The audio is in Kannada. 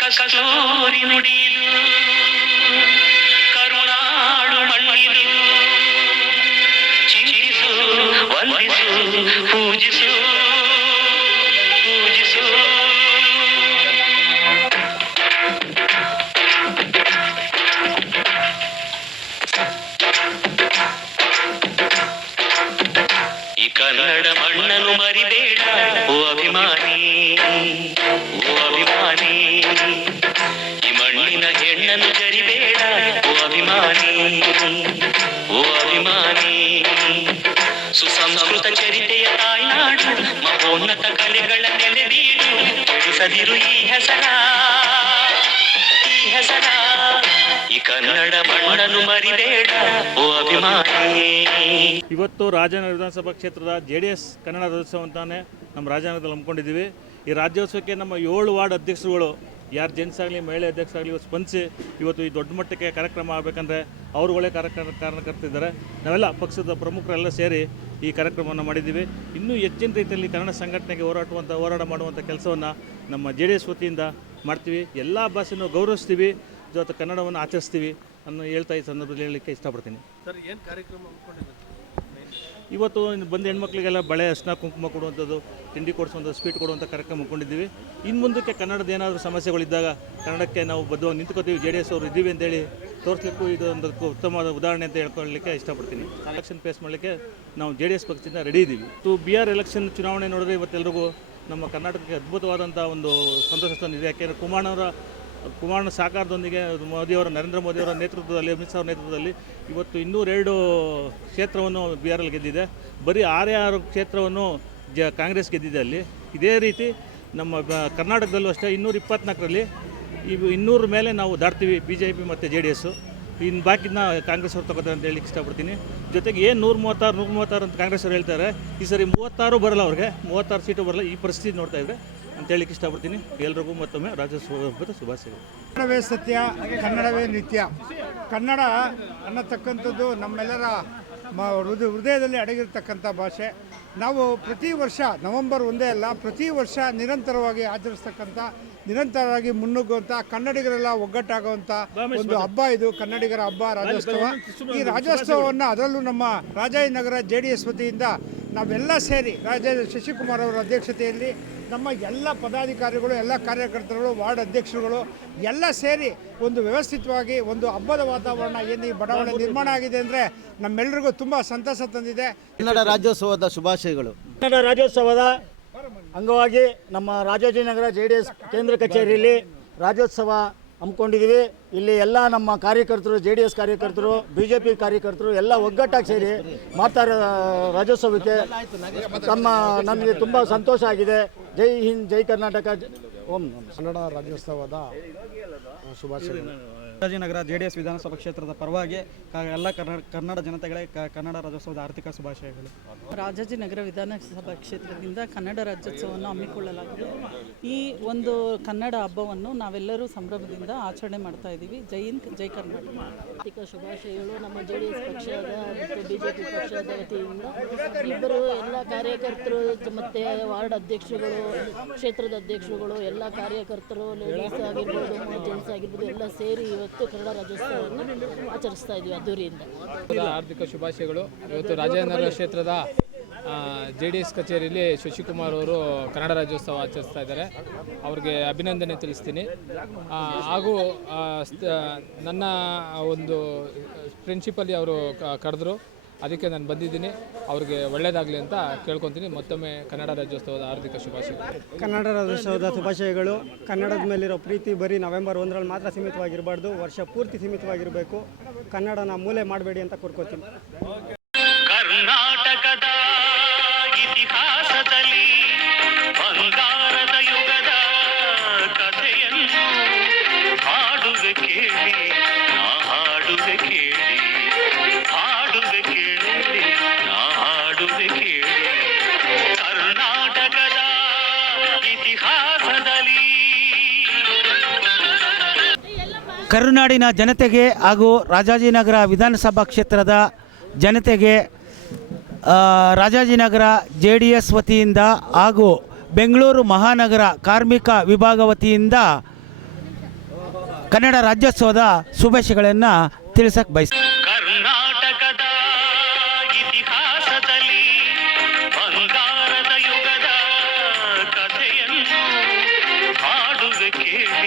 ಕಸಲೋರಿ ನುಡಿದು ಕರುಣಾಡು ಮಣ್ಣಿದು ಚಿಂತಿಸು ವಂದಿಸು ಪೂಜಿಸು. ಜರಿಬೇಡ ಓ ಅಭಿಮಾನಿ ಓ ಅಭಿಮಾನಿ. ಸುಸಂಸ್ಕೃತ ಚರಿತೆಯ ತಾಯ್ನಾಡು, ಮಹೋನ್ನತ ಕಲೆಗಳ ನೆಲೆಬೀಡು ಕೆಡಿಸದಿರು ಈ ಹೆಸರ. ಈ ಹೆಸರ. ಈ ಕನ್ನಡ ಮಣ್ಣನ್ನು ಮರಿಬೇಡ, ಓ ಅಭಿಮಾನಿ ಇವತ್ತು ರಾಜನಗರ ವಿಧಾನಸಭಾ ಕ್ಷೇತ್ರದ J D S Kannada Rajyotsava ಅಂತಾನೆ ನಮ್ಮ ರಾಜನಗರದಲ್ಲಿ ಹಮ್ಮಿಕೊಂಡಿದ್ದೀವಿ. ಈ ರಾಜ್ಯೋತ್ಸವಕ್ಕೆ ನಮ್ಮ ಏಳು ವಾರ್ಡ್ ಅಧ್ಯಕ್ಷರುಗಳು ಯಾರು ಜೆಂಟ್ಸ್ ಆಗಲಿ ಮಹಿಳೆ ಅಧ್ಯಕ್ಷರಾಗಲಿ ಇವತ್ತು ಸ್ಪಂದಿಸಿ ಇವತ್ತು ಈ ದೊಡ್ಡ ಮಟ್ಟಕ್ಕೆ ಕಾರ್ಯಕ್ರಮ ಆಗಬೇಕಂದ್ರೆ ಅವರುಗಳೇ ಕಾರ್ಯಕ್ರಮ ಕಾರಣಕರ್ತಿದ್ದಾರೆ ನಾವೆಲ್ಲ ಪಕ್ಷದ ಪ್ರಮುಖರೆಲ್ಲ ಸೇರಿ ಈ ಕಾರ್ಯಕ್ರಮವನ್ನು ಮಾಡಿದ್ದೀವಿ. ಇನ್ನೂ ಹೆಚ್ಚಿನ ರೀತಿಯಲ್ಲಿ ಕನ್ನಡ ಸಂಘಟನೆಗೆ ಹೋರಾಟುವಂಥ ಹೋರಾಟ ಮಾಡುವಂಥ ಕೆಲಸವನ್ನು ನಮ್ಮ ಜೆ ಡಿ ಎಸ್ ವತಿಯಿಂದ ಮಾಡ್ತೀವಿ. ಎಲ್ಲ ಭಾಷೆನೂ ಗೌರವಿಸ್ತೀವಿ. ಜೊತೆ ಕನ್ನಡವನ್ನು ಆಚರಿಸ್ತೀವಿ ಅನ್ನೋ ಹೇಳ್ತಾ ಈ ಸಂದರ್ಭದಲ್ಲಿ ಹೇಳಲಿಕ್ಕೆ ಇಷ್ಟಪಡ್ತೀನಿ. ಸರ್, ಏನು ಕಾರ್ಯಕ್ರಮ ಇವತ್ತು ಬಂದ ಹೆಣ್ಮಕ್ಳಿಗೆಲ್ಲ ಬಳೆ ಅರ್ಶಿನ, ಕುಂಕುಮ ಕೊಡುವಂಥದ್ದು, ತಿಂಡಿ ಕೊಡಿಸುವಂಥ ಸ್ವೀಟ್ ಕೊಡುವಂಥ ಕಾರ್ಯಕ್ರಮ ಹಮ್ಮಿಕೊಂಡಿದ್ದೀವಿ ಇನ್ನು ಮುಂದಕ್ಕೆ ಕನ್ನಡದ ಏನಾದರೂ ಸಮಸ್ಯೆಗಳಿದ್ದಾಗ ಕನ್ನಡಕ್ಕೆ ನಾವು ಬದ್ಧವಾಗಿ ನಿಂತ್ಕೋತೀವಿ. ಜೆ ಡಿ ಎಸ್ ಅವರು ಇದ್ದೀವಿ ಅಂತೇಳಿ ತೋರಿಸ್ಲಿಕ್ಕೂ ಇದು ಒಂದು ಉತ್ತಮವಾದ ಉದಾಹರಣೆ ಅಂತ ಹೇಳ್ಕೊಳ್ಳಿಕ್ಕೆ ಇಷ್ಟಪಡ್ತೀನಿ. ಎಲೆಕ್ಷನ್ ಫೇಸ್ ಮಾಡಲಿಕ್ಕೆ ನಾವು ಜೆ ಡಿ ಎಸ್ ಪಕ್ಷದಿಂದ ರೆಡಿ ಇದ್ದೀವಿ ಟು ಬಿ ಆರ್ ಎಲೆಕ್ಷನ್ ಚುನಾವಣೆ ನೋಡಿದ್ರೆ ಇವತ್ತೆಲ್ಲರಿಗೂ ನಮ್ಮ ಕರ್ನಾಟಕಕ್ಕೆ ಅದ್ಭುತವಾದಂಥ ಒಂದು ಸಂತೋಷ ತಂದಿದೆ. ಯಾಕೆಂದರೆ ಕುಮಾರನವರ ಕುಮಾರನ ಸಹಕಾರದೊಂದಿಗೆ ಮೋದಿಯವರ ನರೇಂದ್ರ ಮೋದಿಯವರ ನೇತೃತ್ವದಲ್ಲಿ, ಅಮಿತ್ ಶಾ ನೇತೃತ್ವದಲ್ಲಿ ಇವತ್ತು ಇನ್ನೂರೆರಡು ಕ್ಷೇತ್ರವನ್ನು ಬಿ ಆರ್ ಎಲ್ ಗೆದ್ದಿದೆ. ಬರೀ ಆರೇ ಆರು ಕ್ಷೇತ್ರವನ್ನು ಜ, ಕಾಂಗ್ರೆಸ್ ಗೆದ್ದಿದೆ ಅಲ್ಲಿ. ಇದೇ ರೀತಿ ನಮ್ಮ ಕರ್ನಾಟಕದಲ್ಲೂ ಅಷ್ಟೇ ಇನ್ನೂರ ಇಪ್ಪತ್ನಾಲ್ಕರಲ್ಲಿ ಇವು ಇನ್ನೂರ ಮೇಲೆ ನಾವು ದಾಟ್ತೀವಿ ಬಿ ಜೆ ಪಿ ಮತ್ತು ಜೆ ಡಿ ಎಸ್ಸು ಇನ್ನು ಬಾಕಿನ ಕಾಂಗ್ರೆಸ್ ಅವ್ರು ತಗೋತಾರೆ ಅಂತ ಹೇಳಿ ಇಷ್ಟಪಡ್ತೀನಿ. ಜೊತೆಗೆ ಏನು ನೂರ ಮೂವತ್ತಾರು ನೂರ ಮೂವತ್ತಾರು ಅಂತ ಕಾಂಗ್ರೆಸ್ ಅವ್ರು ಹೇಳ್ತಾರೆ, ಈ ಸರಿ ಮೂವತ್ತಾರು ಬರಲ್ಲ ಅವ್ರಿಗೆ, ಮೂವತ್ತಾರು ಸೀಟು ಬರಲ್ಲ, ಈ ಪರಿಸ್ಥಿತಿ ನೋಡ್ತಾ ಇದ್ರೆ. ಅಂತ ಹೇಳಲಿಕ್ಕೆ ಇಷ್ಟಪಡ್ತೀನಿ. ಎಲ್ರಿಗೂ ಮತ್ತೊಮ್ಮೆ ರಾಜ್ಯೋತ್ಸವದ ಶುಭಾಶಯಗಳು. ಕನ್ನಡವೇ ಸತ್ಯ ಕನ್ನಡವೇ ನಿತ್ಯ. ಕನ್ನಡ ಅನ್ನತಕ್ಕಂಥದ್ದು ನಮ್ಮೆಲ್ಲರ ಮ ಹೃದಯ ಹೃದಯದಲ್ಲಿ ಅಡಗಿರ್ತಕ್ಕಂಥ ಭಾಷೆ. ನಾವು ಪ್ರತಿ ವರ್ಷ ನವೆಂಬರ್ ಒಂದೇ ಅಲ್ಲ ಪ್ರತಿ ವರ್ಷ ನಿರಂತರವಾಗಿ ಆಚರಿಸ್ತಕ್ಕಂಥ ನಿರಂತರವಾಗಿ ಮುನ್ನುಗ್ಗುವಂಥ ಕನ್ನಡಿಗರೆಲ್ಲ ಒಗ್ಗಟ್ಟಾಗುವಂಥ ಒಂದು ಹಬ್ಬ ಇದು ಕನ್ನಡಿಗರ ಹಬ್ಬ ರಾಜ್ಯೋತ್ಸವ. ಈ ರಾಜ್ಯೋತ್ಸವವನ್ನು ಅದರಲ್ಲೂ ನಮ್ಮ ರಾಜಾಜಿನಗರ ಜೆ ಡಿ ಎಸ್ ವತಿಯಿಂದ ನಾವೆಲ್ಲ ಸೇರಿ ರಾಜ ಶಶಿಕುಮಾರ್ ಅವರ ಅಧ್ಯಕ್ಷತೆಯಲ್ಲಿ ನಮ್ಮ ಎಲ್ಲ ಪದಾಧಿಕಾರಿಗಳು ಎಲ್ಲ ಕಾರ್ಯಕರ್ತರುಗಳು ವಾರ್ಡ್ ಅಧ್ಯಕ್ಷರುಗಳು ಎಲ್ಲ ಸೇರಿ ಒಂದು ವ್ಯವಸ್ಥಿತವಾಗಿ ಒಂದು ಹಬ್ಬದ ವಾತಾವರಣ ಏನು ಈ ಬಡಾವಣೆ ನಿರ್ಮಾಣ ಆಗಿದೆ ಅಂದರೆ ನಮ್ಮೆಲ್ಲರಿಗೂ ತುಂಬ ಸಂತಸ ತಂದಿದೆ. ಕನ್ನಡ ರಾಜ್ಯೋತ್ಸವದ ಶುಭಾಶಯಗಳು. ಕನ್ನಡ ರಾಜ್ಯೋತ್ಸವದ ಅಂಗವಾಗಿ ನಮ್ಮ ರಾಜಾಜಿನಗರ ಜೆ ಡಿ ಎಸ್ ಕೇಂದ್ರ ಕಚೇರಿಯಲ್ಲಿ ರಾಜ್ಯೋತ್ಸವ ಹಮ್ಮಿಕೊಂಡಿದ್ದೀವಿ. ಇಲ್ಲಿ ಎಲ್ಲ ನಮ್ಮ ಕಾರ್ಯಕರ್ತರು ಜೆ ಡಿ ಎಸ್ ಕಾರ್ಯಕರ್ತರು ಬಿ ಜೆ ಪಿ ಕಾರ್ಯಕರ್ತರು ಎಲ್ಲ ಒಗ್ಗಟ್ಟಾಗಿ ಸೇರಿ ಇರೋ ರಾಜ್ಯೋತ್ಸವಕ್ಕೆ. ತಮ್ಮ ನಮಗೆ ತುಂಬ ಸಂತೋಷ ಆಗಿದೆ. ಜೈ ಹಿಂದ್, ಜೈ ಕರ್ನಾಟಕ ಓಂ ಕನ್ನಡ ರಾಜ್ಯೋತ್ಸವದ ಶುಭಾಶಯಗಳು ರಾಜನಗರ ಜೆ ಡಿ ಎಸ್ ವಿಧಾನಸಭಾ ಕ್ಷೇತ್ರದ ಪರವಾಗಿ ಕ- ಎಲ್ಲ ಕನ್ನಡ ಕನ್ನಡ ಜನತೆಗಳೇ ಕ- ಕನ್ನಡ ರಾಜ್ಯೋತ್ಸವದ ಆರ್ಥಿಕ ಶುಭಾಶಯಗಳು. ರಾಜಾಜಿನಗರ ವಿಧಾನಸಭಾ ಕ್ಷೇತ್ರದಿಂದ ಕನ್ನಡ ರಾಜ್ಯೋತ್ಸವವನ್ನು ಹಮ್ಮಿಕೊಳ್ಳಲಾಗಿದೆ. ಈ ಒಂದು ಕನ್ನಡ ಹಬ್ಬವನ್ನು ನಾವೆಲ್ಲರೂ ಸಂಭ್ರಮದಿಂದ ಆಚರಣೆ ಮಾಡ್ತಾ ಇದ್ದೀವಿ. ಜೈ ಹಿಂದ್ ಜೈ ಕರ್ನಾಟಕ. ಆರ್ಥಿಕ ಶುಭಾಶಯಗಳು ನಮ್ಮ ಜೆ ಡಿ ಎಸ್ ಪಕ್ಷದ ಮತ್ತು ಬಿ ಜೆ ಪಿ ಪಕ್ಷದ ವತಿಯಿಂದ. ಇಬ್ಬರು ಎಲ್ಲ ಕಾರ್ಯಕರ್ತರು ಮತ್ತು ವಾರ್ಡ್ ಅಧ್ಯಕ್ಷರುಗಳು ಕ್ಷೇತ್ರದ ಅಧ್ಯಕ್ಷರುಗಳು ಎಲ್ಲ ಕಾರ್ಯಕರ್ತರು ಲೇಡೀಸ್ ಆಗಿರ್ಬೋದು ಜೆಂಟ್ಸ್ ಆಗಿರ್ಬೋದು ಎಲ್ಲ ಸೇರಿ ಇವತ್ತು ಕನ್ನಡ ರಾಜ್ಯೋತ್ಸವವನ್ನು ಆಚರಿಸ್ತಾ ಇದ್ದೀವಿ ಅದ್ದೂರಿಯಿಂದ. ಆರ್ಥಿಕ ಶುಭಾಶಯಗಳು. ಇವತ್ತು ರಾಜೇಂದ್ರ ಕ್ಷೇತ್ರದ ಜೆ ಡಿ ಎಸ್ ಕಚೇರಿಯಲ್ಲಿ ಶಶಿಕುಮಾರ್ ಅವರು ಕನ್ನಡ ರಾಜ್ಯೋತ್ಸವ ಆಚರಿಸ್ತಾ ಇದ್ದಾರೆ. ಅವ್ರಿಗೆ ಅಭಿನಂದನೆ ತಿಳಿಸ್ತೀನಿ. ಹಾಗೂ ನನ್ನ ಒಂದು ಪ್ರಿನ್ಸಿಪಲಿ ಅವರು ಕರೆದ್ರು. ಅದಕ್ಕೆ ನಾನು ಬಂದಿದ್ದೀನಿ. ಅವ್ರಿಗೆ ಒಳ್ಳೇದಾಗಲಿ ಅಂತ ಕೇಳ್ಕೊತೀನಿ. ಮತ್ತೊಮ್ಮೆ ಕನ್ನಡ ರಾಜ್ಯೋತ್ಸವದ ಹಾರ್ದಿಕ ಶುಭಾಶಯಗಳು. ಕನ್ನಡ ರಾಜ್ಯೋತ್ಸವದ ಶುಭಾಶಯಗಳು. ಕನ್ನಡದ ಮೇಲಿರೋ ಪ್ರೀತಿ ಬರೀ ನವೆಂಬರ್ ಒಂದರಲ್ಲಿ ಮಾತ್ರ ಸೀಮಿತವಾಗಿರಬಾರ್ದು. ವರ್ಷ ಪೂರ್ತಿ ಸೀಮಿತವಾಗಿರಬೇಕು. ಕನ್ನಡನ ಮೂಲೆ ಮಾಡಬೇಡಿ ಅಂತ ಕೋರ್ಕೋತೀನಿ. ಕರುನಾಡಿನ ಜನತೆಗೆ ಹಾಗೂ ರಾಜಾಜಿನಗರ ವಿಧಾನಸಭಾ ಕ್ಷೇತ್ರದ ಜನತೆಗೆ ರಾಜಾಜಿನಗರ ಜೆ ಡಿ ಎಸ್ ವತಿಯಿಂದ ಹಾಗೂ ಬೆಂಗಳೂರು ಮಹಾನಗರ ಕಾರ್ಮಿಕ ವಿಭಾಗ ವತಿಯಿಂದ ಕನ್ನಡ ರಾಜ್ಯೋತ್ಸವದ ಶುಭಾಶಯಗಳನ್ನು ತಿಳಿಸಕ್ಕೆ ಬಯಸ್ತೀನಿ கேள்வி